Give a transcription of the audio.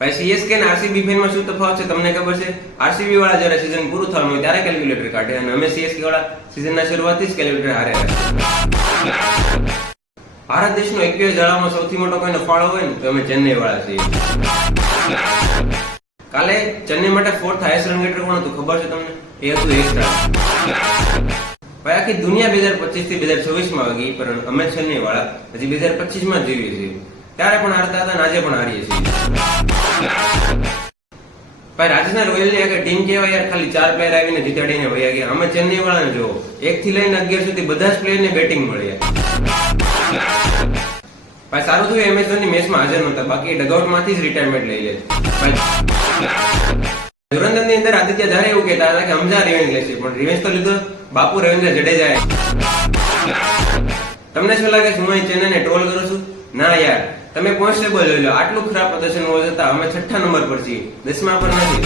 ભાઈ સીએસકે અને આરસીબી ફેનમાં શું તફાવત છે તમને ખબર છે? આરસીબી વાળા જ્યારે સીઝન પૂરું થવાનું હોય ત્યારે કેલ્ક્યુલેટર કાઢે અને અમે સીએસકે વાળા સીઝનના શરૂઆતથી જ કેલ્ક્યુલેટર હારે રાખીએ. ભારત દેશનો 21 જાળામાં સૌથી મોટો કોઈનો ફાળો હોય ને તો અમે ચેન્નઈ વાળા છીએ. કાલે ચેન્નઈ માટે ફોર્થ હાઈએસ્ટ રન ગેટર કોણ હતું ખબર છે તમને? એ હતું એક્સ્ટ્રા. ભાઈ આખી દુનિયા 2025 થી 2024 માં આવી ગઈ, પણ અમે ચેન્નઈ વાળા હજી 2025 માં જ જીવીએ છીએ. ત્યારે પણ હારતા હતા અને આજે પણ હારીએ છીએ. ભાઈ રાજસ્થાન રોયલની આખી ટીમ કેવાય યાર, ખાલી 4 પ્લેયર આવીને જીતાડીને વયા ગયા. અમે ચેન્નઈ વાળાને જો 1 થી લઈને 11 સુધી બધા જ પ્લેયરને બેટિંગ મળી. ભાઈ સારું થયું એમએસ ધોની મેચમાં હાજર નહોતા, બાકી ડગઆઉટ માંથી જ રિટાયરમેન્ટ લઈ લે. ધુરંધર ની અંદર આદિત્ય ધારે એવું કહેતા હતા કે હમઝા રિવેન્જ લેશે, પણ રિવેન્જ તો લીધો બાપુ રવિન્દ્ર જડેજાએ. તમને શું લાગે છે હું અહીં ચેન્નઈને ટ્રોલ કરું છું? ના યાર, તમે પોઈન્ટ ટેબલ લઈ લો. આટલું ખરાબ પ્રદર્શન હોવા છતાં અમે 6ઠ્ઠા નંબર પર છીએ, 10મા પર નથી.